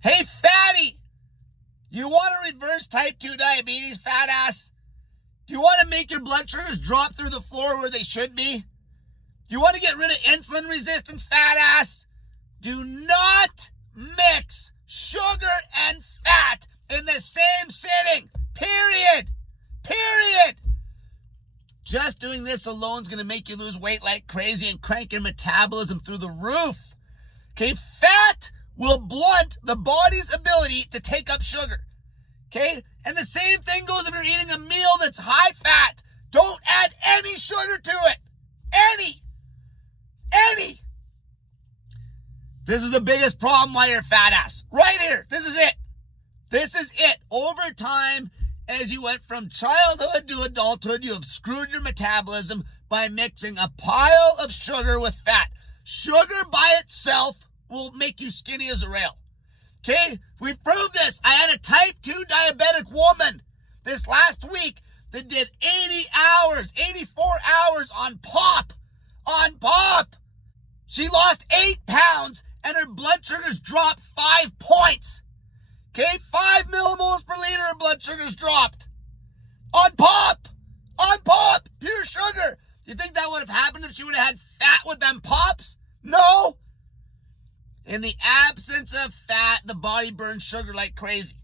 Hey, fatty, you want to reverse type 2 diabetes, fat ass? Do you want to make your blood sugars drop through the floor where they should be? Do you want to get rid of insulin resistance, fat ass? Do not mix sugar and fat in the same sitting. Period. Period. Just doing this alone is going to make you lose weight like crazy and crank your metabolism through the roof. Okay, fat will blunt the body's ability to take up sugar. Okay, and the same thing goes if you're eating a meal that's high fat. Don't add any sugar to it. Any. This is the biggest problem why you're a fat ass. Right here. This is it. This is it. Over time, as you went from childhood to adulthood, you have screwed your metabolism by mixing a pile of sugar with fat. Sugar by itself will make you skinny as a rail. Okay? We've proved this. I had a type 2 diabetic woman this last week that did 84 hours on POP. On POP. She lost 8 pounds and her blood sugars dropped 5 points. Okay? 5 millimoles per liter her blood sugars dropped. On POP. On POP. Pure sugar. Do you think that would have happened if she would have had fat with them pops? No. In the absence of fat, the body burns sugar like crazy.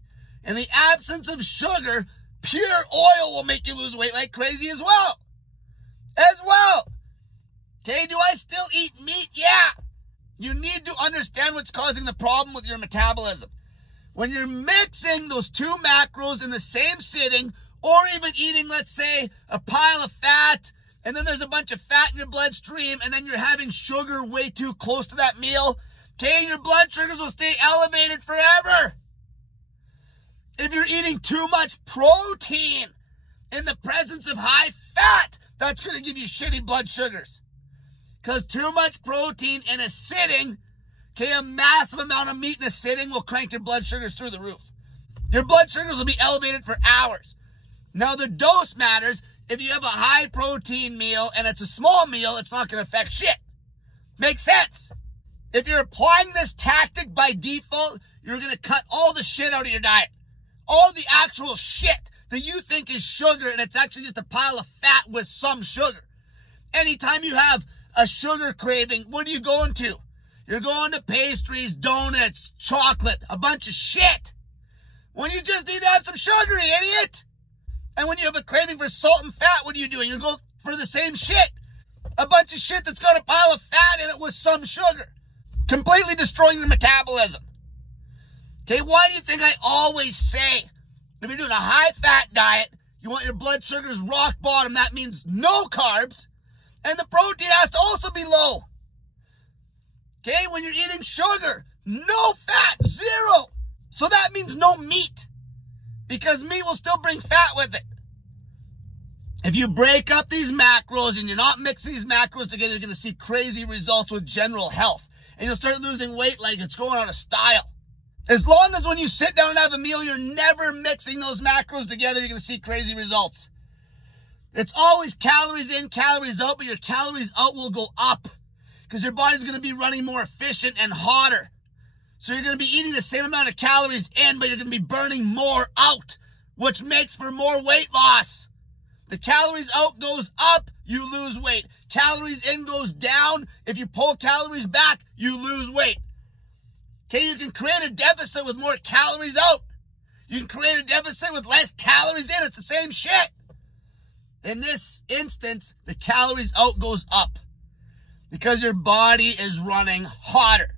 In the absence of sugar, pure oil will make you lose weight like crazy as well. Okay, do I still eat meat? Yeah. You need to understand what's causing the problem with your metabolism. When you're mixing those two macros in the same sitting, or even eating, let's say, a pile of fat, and then there's a bunch of fat in your bloodstream, and then you're having sugar way too close to that meal, okay, your blood sugars will stay elevated forever. If you're eating too much protein in the presence of high fat, that's going to give you shitty blood sugars. Because too much protein in a sitting, okay, a massive amount of meat in a sitting will crank your blood sugars through the roof. Your blood sugars will be elevated for hours. Now, the dose matters. If you have a high protein meal and it's a small meal, it's not going to affect shit. Makes sense. If you're applying this tactic by default, you're going to cut all the shit out of your diet. All the actual shit that you think is sugar, and it's actually just a pile of fat with some sugar. Anytime you have a sugar craving, what are you going to? You're going to pastries, donuts, chocolate, a bunch of shit. When you just need to have some sugar, you idiot. And when you have a craving for salt and fat, what are you doing? You're going for the same shit. A bunch of shit that's got a pile of fat in it with some sugar. Completely destroying your metabolism. Okay, why do you think I always say, if you're doing a high-fat diet, you want your blood sugars rock bottom, that means no carbs, and the protein has to also be low. Okay, when you're eating sugar, no fat, zero. So that means no meat, because meat will still bring fat with it. If you break up these macros and you're not mixing these macros together, you're going to see crazy results with general health. And you'll start losing weight like it's going out of style. As long as when you sit down and have a meal, you're never mixing those macros together, you're going to see crazy results. It's always calories in, calories out, but your calories out will go up because your body's going to be running more efficient and hotter. So you're going to be eating the same amount of calories in, but you're going to be burning more out, which makes for more weight loss. The calories out goes up, you lose weight. Calories in goes down. If you pull calories back, you lose weight. Okay, you can create a deficit with more calories out. You can create a deficit with less calories in. It's the same shit. In this instance, the calories out goes up because your body is running hotter.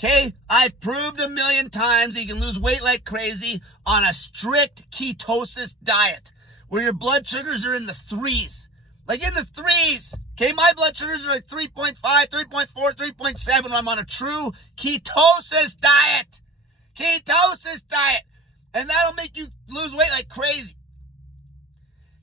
Okay, I've proved 1,000,000 times that you can lose weight like crazy on a strict ketosis diet where your blood sugars are in the 3s. Like in the 3s. Okay, my blood sugars are like 3.5, 3.4, 3.7 when I'm on a true ketosis diet. Ketosis diet. And that'll make you lose weight like crazy.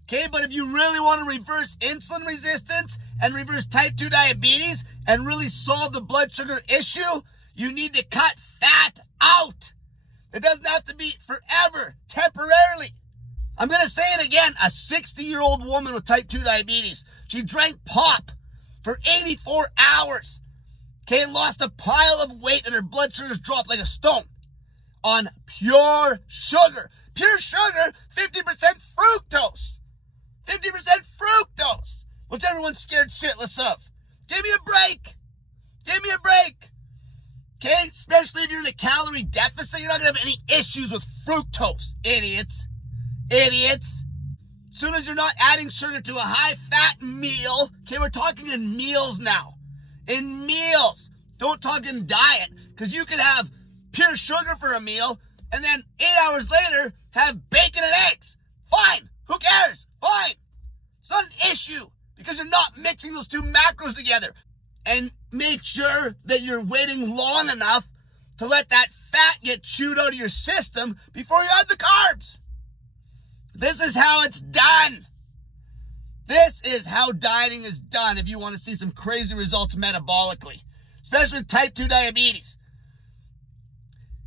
Okay, but if you really want to reverse insulin resistance and reverse type 2 diabetes and really solve the blood sugar issue, you need to cut fat out. It doesn't have to be forever, temporarily. I'm going to say it again. A 60-year-old woman with type 2 diabetes. She drank POP for 84 hours. Okay, lost a pile of weight and her blood sugars dropped like a stone on pure sugar. Pure sugar, 50% fructose. 50% fructose, which everyone's scared shitless of. Give me a break. Give me a break. Okay, especially if you're in a calorie deficit, you're not going to have any issues with fructose. Idiots. Idiots. As soon as you're not adding sugar to a high-fat meal, okay, we're talking in meals now. In meals. Don't talk in diet, because you could have pure sugar for a meal, and then 8 hours later, have bacon and eggs. Fine. Who cares? Fine. It's not an issue, because you're not mixing those two macros together. And make sure that you're waiting long enough to let that fat get chewed out of your system before you add the carbs. This is how it's done. This is how dieting is done if you want to see some crazy results metabolically, especially with type 2 diabetes.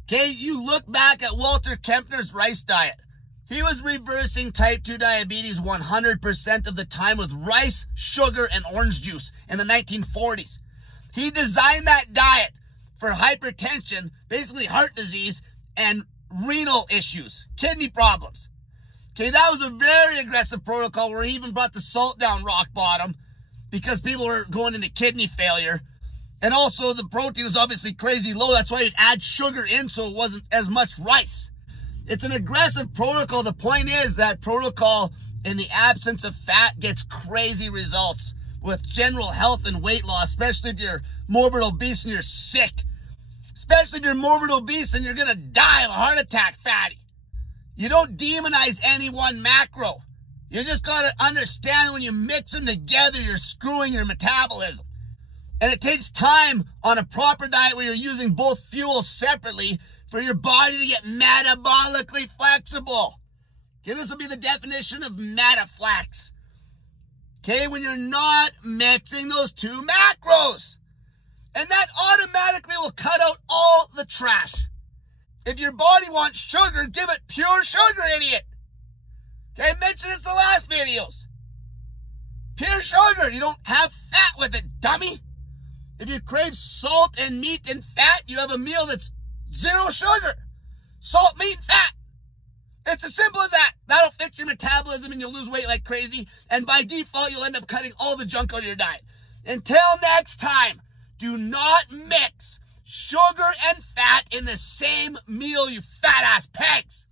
Okay, you look back at Walter Kempner's rice diet. He was reversing type 2 diabetes 100% of the time with rice, sugar, and orange juice in the 1940s. He designed that diet for hypertension, basically heart disease, and renal issues, kidney problems. Okay, that was a very aggressive protocol where he even brought the salt down rock bottom because people were going into kidney failure. And also the protein was obviously crazy low. That's why you'd add sugar in so it wasn't as much rice. It's an aggressive protocol. The point is that protocol in the absence of fat gets crazy results with general health and weight loss, especially if you're morbid obese and you're sick. Especially if you're morbid obese and you're going to die of a heart attack, fatty. You don't demonize any one macro. You just got to understand when you mix them together, you're screwing your metabolism. And it takes time on a proper diet where you're using both fuels separately for your body to get metabolically flexible. Okay, this will be the definition of metaflex. Okay, when you're not mixing those two macros. And that automatically will cut out all the trash. If your body wants sugar, give it pure sugar, idiot. Okay, I mentioned this in the last videos. Pure sugar, you don't have fat with it, dummy. If you crave salt and meat and fat, you have a meal that's 0 sugar. Salt, meat, and fat. It's as simple as that. That'll fix your metabolism and you'll lose weight like crazy. And by default, you'll end up cutting all the junk out of your diet. Until next time, do not mix sugar and fat in the same meal, you fat-ass pigs.